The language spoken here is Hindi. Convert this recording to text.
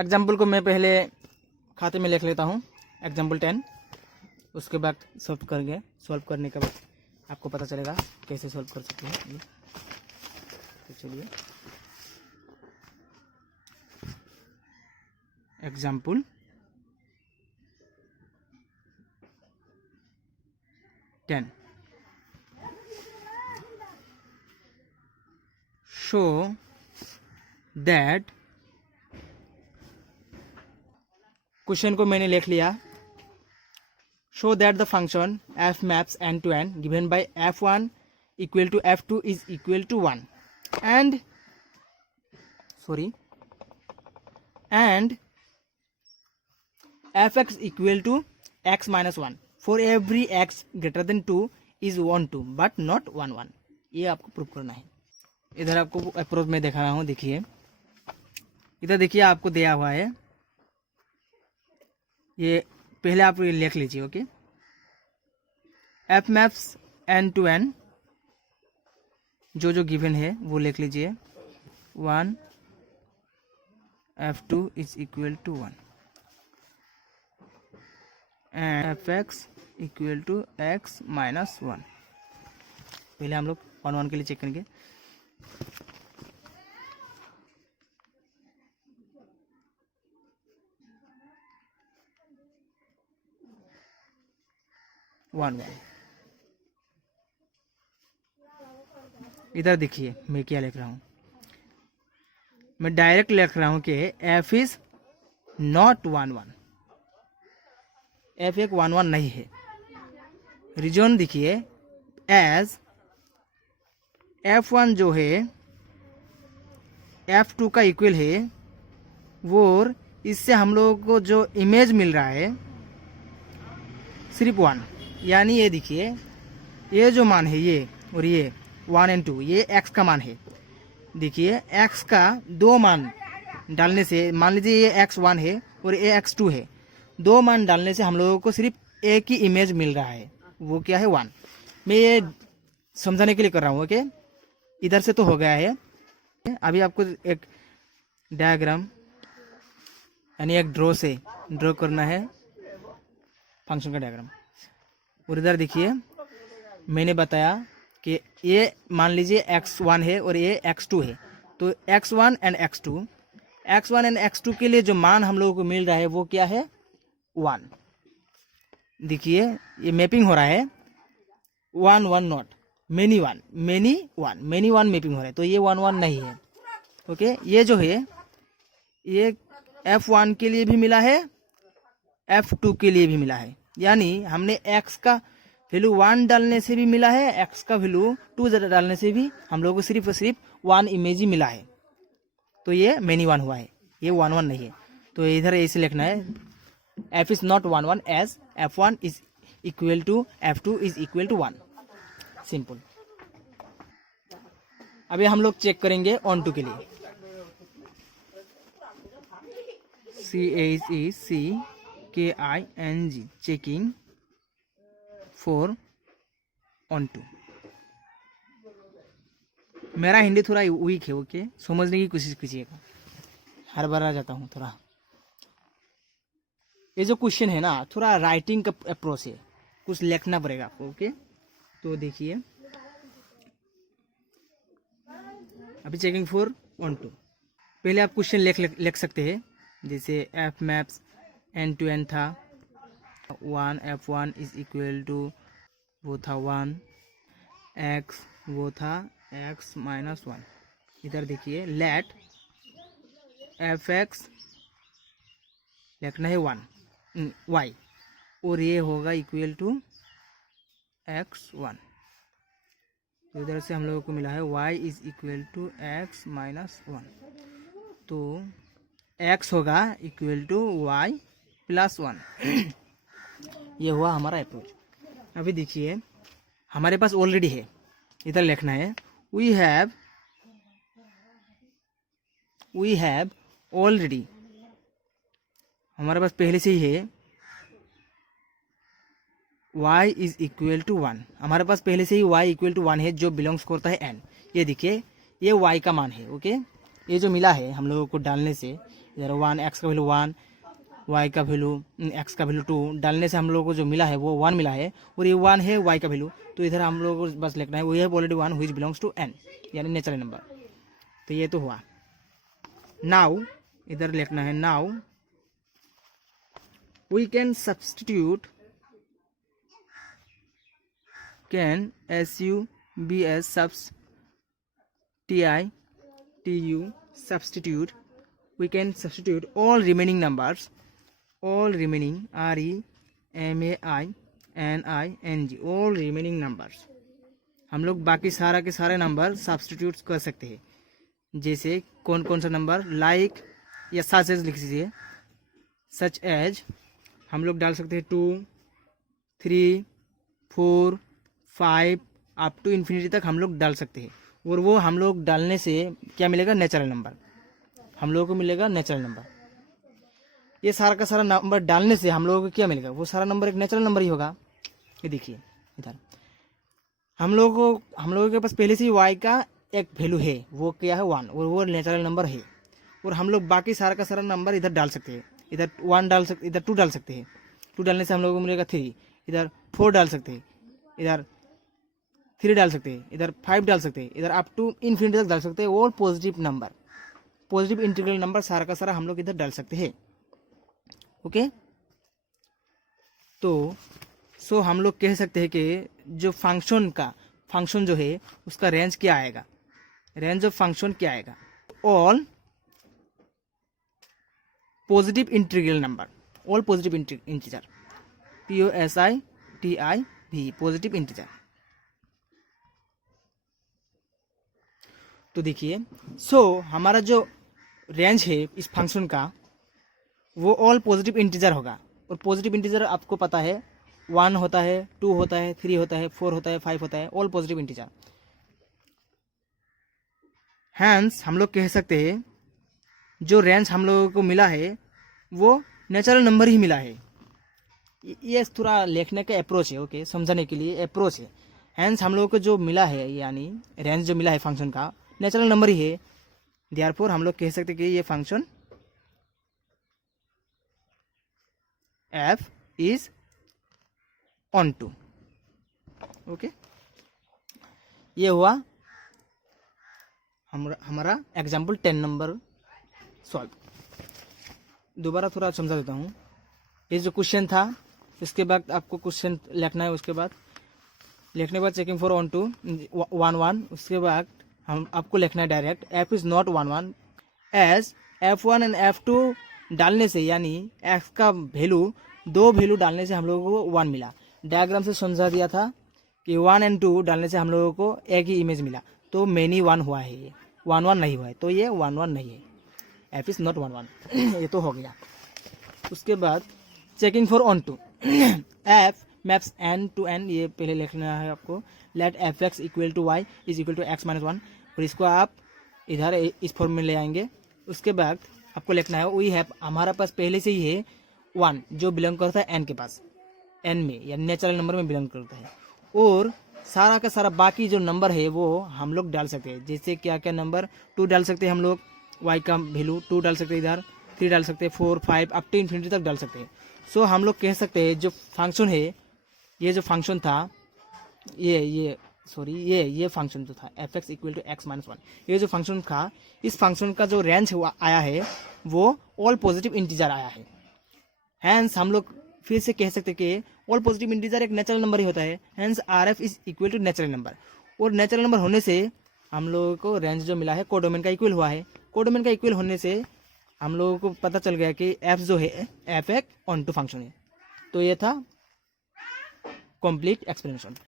एग्जाम्पल को मैं पहले खाते में लिख लेता हूँ, एग्जाम्पल 10। उसके बाद सॉल्व करने के बाद आपको पता चलेगा कैसे सॉल्व कर सकते हैं। तो चलिए एग्जाम्पल 10। शो दैट, क्वेश्चन को मैंने लिख लिया। Show that the function f maps n to n given by f1 equal to f2 is equal to 1 and fx equal to x minus 1 for every x greater than 2 is 1 2 but not 1 1। ये आपको प्रूव करना है। इधर आपको अप्रोच में दिखा रहा हूँ, देखिए इधर देखिए आपको दिया हुआ है, ये पहले आप ये लिख लीजिए। Okay, f maps n to n जो गिवन है वो लिख लीजिए। 1 f2 is equal to 1 and fx equal to x minus 1। पहले हम लोग 1 1 के लिए चेक करेंगे। इधर देखिए मैं क्या लिख रहा हूँ, मैं डायरेक्ट लिख रहा हूँ कि f इज नॉट 1 1। f एक 1 1 नहीं है। रीजन देखिए, एज f1 जो है f2 का इक्वल है, वो इससे हम लोगों को जो इमेज मिल रहा है सिर्फ 1। यानी ये देखिए, ये जो मान है ये और ये 1 and 2, ये x का मान है। देखिए x का दो मान डालने से, मान लीजिए ये x1 है और ये x2 है, दो मान डालने से हम लोगों को सिर्फ एक ही इमेज मिल रहा है, वो क्या है 1। मैं ये समझाने के लिए कर रहा हूँ। ओके, इधर से तो हो गया है। अभी आपको एक डायग्राम यानी एक ड्रॉ करना है फंक्शन का डायग्राम। और इधर देखिए मैंने बताया कि ये मान लीजिए x1 है और ये x2 है, तो x1 एंड x2 के लिए जो मान हम लोगों को मिल रहा है वो क्या है 1। देखिए ये मैपिंग हो रहा है 1 1 नॉट मेनी 1 मैपिंग हो रहा है, तो ये 1 1 नहीं है। ओके, ये जो है ये f1 के लिए भी मिला है, f2 के लिए भी मिला है। यानी हमने x का वैल्यू 1 डालने से भी मिला है, x का वैल्यू 2 डालने से भी हम लोगों को सिर्फ और सिर्फ 1 इमेज ही मिला है, तो ये मैनी 1 हुआ है, ये 1 1 नहीं है। तो इधर ऐसे लिखना है, f is not 1 1 as f1 is equal to f2 is equal to 1। Simple. अभी हम लोग चेक करेंगे ऑन टू के लिए। CHECKING checking for onto. मेरा हिंदी थोड़ा वीक है, ओके, समझने की कोशिश कीजिएगा, हर बार आ जाता हूँ थोड़ा। ये जो क्वेश्चन है ना, थोड़ा राइटिंग का अप्रोच है, कुछ लिखना पड़ेगा आपको। ओके, तो देखिए अभी चेकिंग फॉर ऑन टू, पहले आप क्वेश्चन लिख सकते हैं। जैसे f maps n to n था 1, f1 इज इक्वल टू वो था 1, x वो था x माइनस 1। इधर देखिए लेट fx लिखना है 1 y और ये होगा इक्वल टू x1। तो इधर से हम लोगों को मिला है y is equal to x minus 1, तो x होगा इक्वल टू y प्लस 1। ये हुआ हमारा अप्रोच। अभी देखिए हमारे पास ऑलरेडी है, इधर लिखना है वी हैव ऑलरेडी, हमारे पास पहले से ही है y इज इक्वल टू 1, हमारे पास पहले से ही y इक्वल टू 1 है जो बिलोंग्स करता है n। ये देखिए ये y का मान है। ओके, ये जो मिला है हम लोगों को डालने से इधर 1, एक्स का वैल्यू 1, वाई का वैल्यू एक्स का वैल्यू 2 डालने से हम लोगों को जो मिला है वो 1 मिला है, और ये 1 है वाई का वैल्यू। तो इधर हम लोगों को बस लिखना है we have already 1 which belongs to n, यानी नेचुरल नंबर। तो ये तो हुआ। नाउ इधर लिखना है now we can substitute, can SUBS substitute, we can substitute all remaining numbers, all remaining REMAINING, all remaining numbers। हम लोग बाकी सारा के सारे नंबर सब्स्टिट्यूट कर सकते हैं। जैसे कौन कौन सा नंबर, लाइक या सच एज लिख दीजिए, सच एज हम लोग डाल सकते हैं 2, 3, 4, 5 अप टू इन्फिनिटी तक हम लोग डाल सकते हैं। और वो हम लोग डालने से क्या मिलेगा, नेचुरल नंबर हम लोगों को मिलेगा, नेचुरल नंबर। ये सारा का सारा नंबर डालने से हम लोगों को क्या मिलेगा, वो सारा नंबर एक नेचुरल नंबर ही होगा। ये देखिए इधर हम लोगों के पास पहले से ही y का एक वैल्यू है, वो क्या है 1, और वो नेचुरल नंबर है। और हम लोग बाकी सारा का सारा नंबर इधर डाल सकते हैं। इधर 1 डाल सकते, इधर 2 डाल सकते हैं। 2 डालने से हम लोगों को मिलेगा 3, इधर 4 डाल सकते हैं, इधर 3 डाल सकते हैं, इधर 5 डाल सकते हैं, इधर अप टू इन्फिनिटी तक डाल सकते हैं। और positive number, positive integral number सारा का सारा हम लोग इधर डाल सकते हैं। ओके, तो सो हम लोग कह सकते हैं कि जो फंक्शन जो है उसका रेंज क्या आएगा, रेंज ऑफ फंक्शन क्या आएगा, all positive integral number, all positive integer, POSITIV, positive integer. तो देखिए हमारा जो रेंज है इस फंक्शन का वो ऑल पॉजिटिव इंटीजर होगा। और पॉजिटिव इंटीजर आपको पता है 1 होता है, 2 होता है, 3 होता है, 4 होता है, 5 होता है, ऑल पॉजिटिव इंटीजर। हैंस हम लोग कह सकते हैं जो रेंज हम लोगों को मिला है वो नेचुरल नंबर ही मिला है। ये थोड़ा लिखने का अप्रोच है, ओके, समझाने के लिए अप्रोच है। हैंस हम लोगों को जो मिला है यानी रेंज जो मिला है फंक्शन का नेचुरल नंबर ही है। देयरफॉर हम लोग कह सकते हैं कि ये function f is onto. Okay, ये हुआ हमारा एग्जाम्पल 10 नंबर सॉल्व। दोबारा थोड़ा समझा देता हूँ। ये जो क्वेश्चन था इसके बाद आपको क्वेश्चन लिखना है, उसके बाद लिखने के बाद चेकिंग फॉर ऑन टू 1 1, उसके बाद हम आपको लिखना है direct f is not 1 1 as f1 and f2 डालने से, यानी x का वैल्यू 2 वैल्यू डालने से हम लोगों को 1 मिला। डायग्राम से समझा दिया था कि 1 एंड 2 डालने से हम लोगों को एक ही इमेज मिला, तो मेनी 1 हुआ है, ये 1 1 नहीं हुआ है, तो ये 1 1 नहीं है, f इज नॉट 1 1। ये तो हो गया। उसके बाद checking for onto f maps n to n, ये पहले लिखना है आपको। Let fx equal to y is equal to x minus 1, और इसको आप इधर इस फॉर्म में ले आएंगे। उसके बाद आपको लिखना है वी हैव, हमारा पास पहले से ही है 1 जो बिलोंग करता है n के पास, n में या नेचुरल नंबर में बिलोंग करता है। और सारा का सारा बाकी जो नंबर है वो हम लोग डाल सकते हैं। जैसे क्या क्या नंबर, 2 डाल सकते हैं हम लोग, y का वैल्यू 2 डाल सकते हैं, इधर 3 डाल सकते हैं, 4 5 अप टू इन्फिनिटी तक डाल सकते हैं। सो हम लोग कह सकते हैं जो फंक्शन है, ये जो फंक्शन था, ये फंक्शन जो था fx equal to x minus 1, ये जो फंक्शन था, इस फंक्शन का जो रेंज आया है वो ऑल पॉजिटिव इंटीजर आया है। हैंस हम लोग फिर से कह सकते हैं कि ऑल पॉजिटिव इंटीजर एक नेचुरल नंबर ही होता है। Hence RF is equal to natural number, और नेचुरल नंबर होने से हम लोगों को रेंज जो मिला है कोडोमेन का इक्वल हुआ है। कोडोमेन का इक्वल होने से हम लोगों को पता चल गया कि f जो है f एक ऑन टू फंक्शन है। तो ये था कंप्लीट एक्सप्लेनेशन।